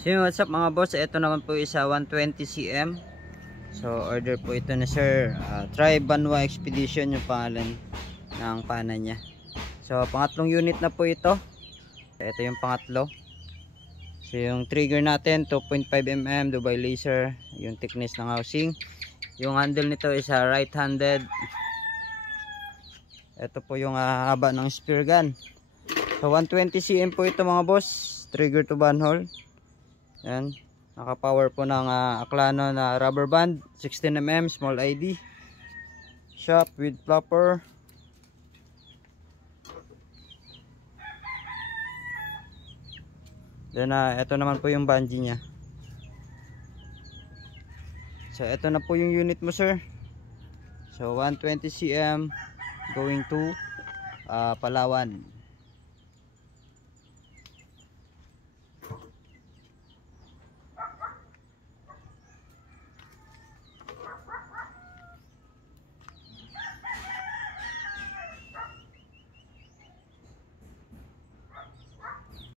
So what's up mga boss, ito naman po isa 120cm. So order po ito na sir, Try Banwa Expedition yung pangalan ng pana niya. So pangatlong unit na po ito. Ito yung pangatlo. So yung trigger natin 2.5mm Dubai laser, yung thickness ng housing. Yung handle nito is right-handed. Ito po yung haba ng spear gun. So 120cm po ito mga boss, trigger to bunhole. Yan, naka-power po ng Aklano na rubber band, 16mm small ID, shop with flopper. Then ito naman po yung bungee nya. So ito na po yung unit mo sir. So 120cm going to Palawan.